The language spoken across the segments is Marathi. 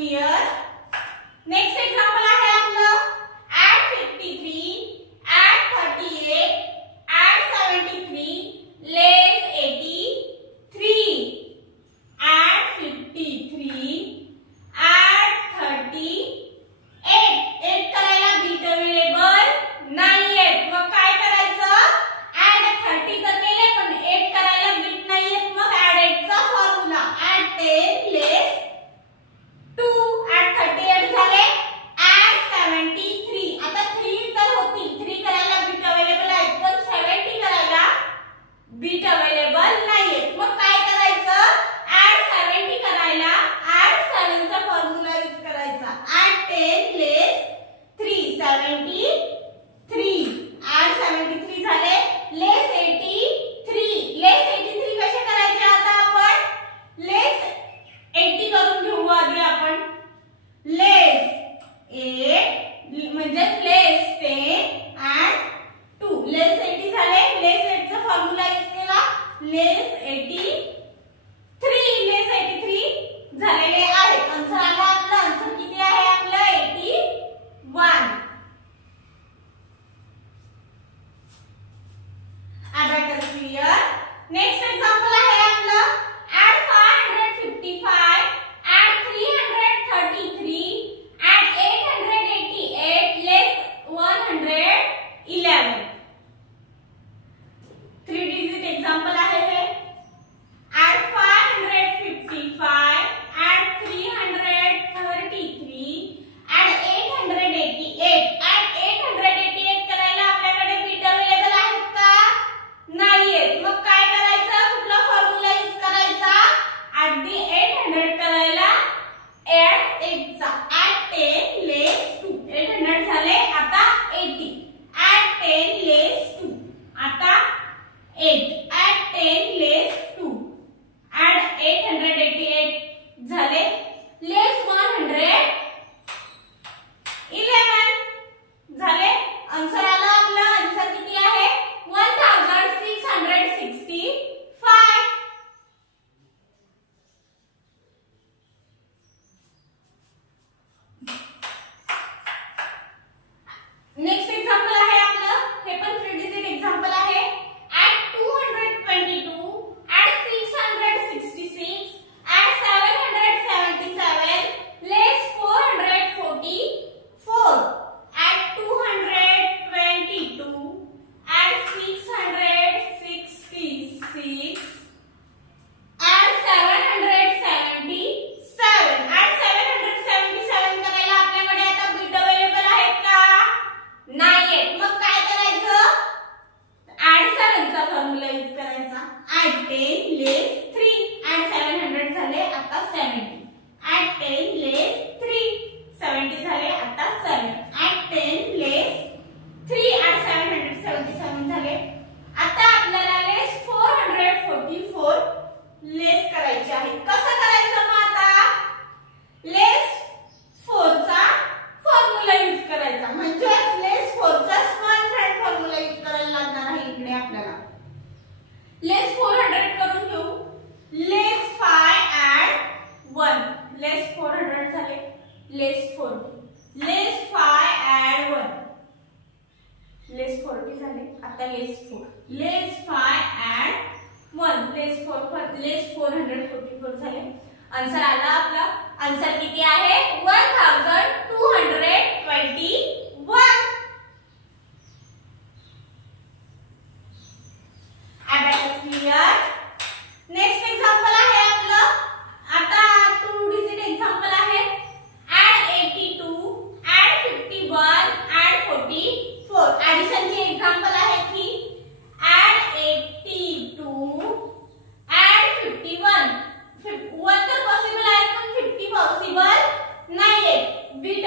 क्लिअर. नेक्स्ट एक्झाम्पल आहे आपलं add 53, add 38, add 73, less 83. add 53, add 38. 8 करायला बीट अवेलेबल नाहीयेत. मग काय करायचं? add 30 तर केले पण 8 करायला बीट नाहीयेत. मग add 8 चा फॉर्म्युला add 10 less 2. add 38 झाले. add 73. आता 3 तर होती, 3 करायला बीट अवेलेबल आहे पण 70 करायला बीट अवेलेबल नाहीयेत. मग काय करायचं? add 70 करायला add 7 चा फॉर्म्युला यूज करायचा. add 10 less 3. 73. add 73 झाले. less 83. less 83 कसे करायचे? आता आपण less 80 करून घेऊ आधी आपण. less 8 म्हणजे less 10 and 2. less 80 झाले. less 8 चा फॉर्म्युला यूज केला. less 83. less 83 झालेले आहे. आन्सर आला आपला. आन्सर किती आहे आपलं? 81. Abacus clear. नेक्स्ट एक्झाम्पल आहे आपलं add 555, add 333, add 888, less 111. 3 digit example आहे हे. add 555, add 333, add 888. add 888 करायला आपल्याकडे बीट अवेलेबल आहेत का? नाहीयेत. मग काय करायचं? कुठला फॉर्म्युला यूज करायचा? add the 800 करायला add 8 चा add 10 less 2. 800 झाले. आता 80. add 10 less 2. आता 8. add 10 less 2. add 888 झाले. less 111 झाले. आन्सर आला आपला. आन्सर किती आहे? 1665. नेक्स्ट एक्झाम्पल आहे आपलं हे पण 3 डिजिट एक्झाम्पल आहे. add 222, add 666, add 777, less 444. add 222, add 666, add 777. add 777 करायला आपल्याकडे आता बीट अवेलेबल आहेत का? नाहीयेत. मग काय करायचं? add 7 चा फॉर्म्युला यूज करायचा. add 10 less 3. add 700 झाले. आता 70. add 10 less 3. 70 झाले. आता 7. add 10 less 3. add 777 झाले. आता आपल्याला less 444 लेस करायचे आहे. कसं करायचं मग आता? less 4 चा फॉर्म्युला यूज करायचा. म्हणजे less 4 चा स्मॉल फ्रँड फॉर्म्युला यूज करायला लागणार आहे इकडे आपल्याला. less 400 करून घेऊ. less 5 add 1. less 400 झाले. less 40. less 5 add 1. less 40 झाले. आता less 4. less 5 add 1. less 444 झाले. आन्सर आला आपला. आन्सर किती आहे? 1221. Abacus clear. नेक्स्ट एक्झाम्पल आहे आपलं आता 2 डिजिट एक्झाम्पल आहे. add 82, add 51, add 44. ऍडिशन ची एक्झाम्पल आहे की add 82, add 51. 1 तर पॉसिबल आहे पण 50 पॉसिबल नाहीये. बीट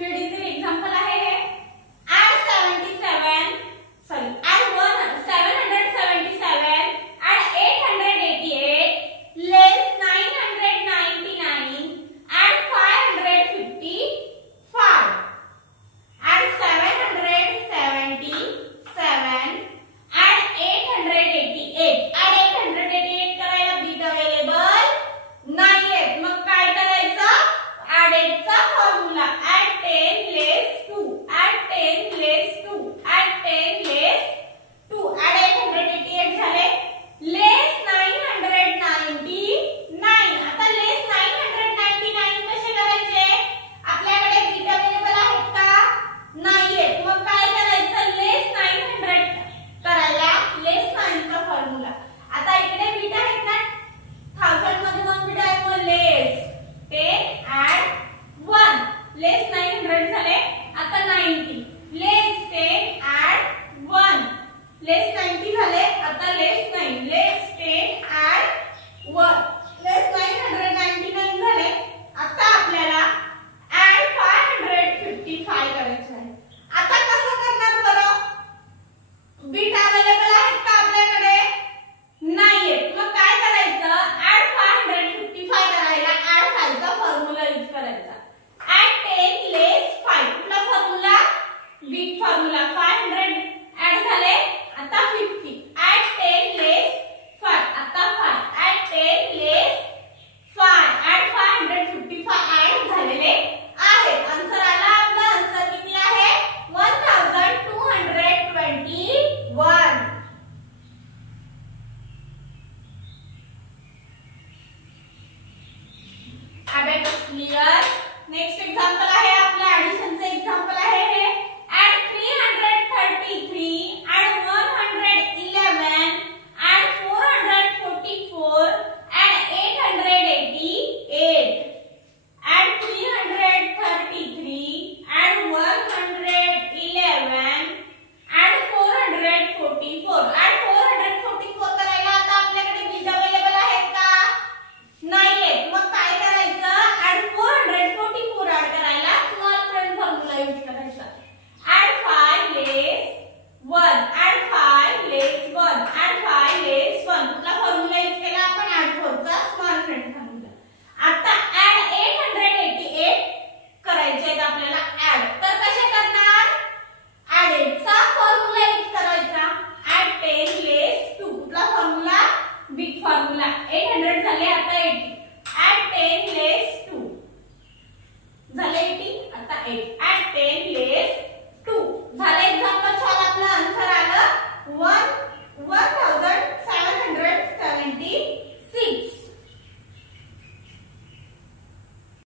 3 डिजिट एक्झाम्पल आहे हे. add 77 sorry add 777 add 888 less 999 add 555 add 777 add 888 add 888 करायला बीट अवेलेबल नाहीये. मग काय करायचं? add 8 चा formula add 10 less 2 add 10 less 2 add 10 less 2 add 888 झाले less 999. आता less 999 कसे करायचे? आपल्याकडे बीट अवेलेबल आहेत का? नाहीयेत. मग काय करायचं? less 900 करायला less 9 चा फॉर्म्युला. आता इकडे बीट आहेत ना 1000 मध्ये 2 बीट आहे मग less 10 add 1 less 900 झाले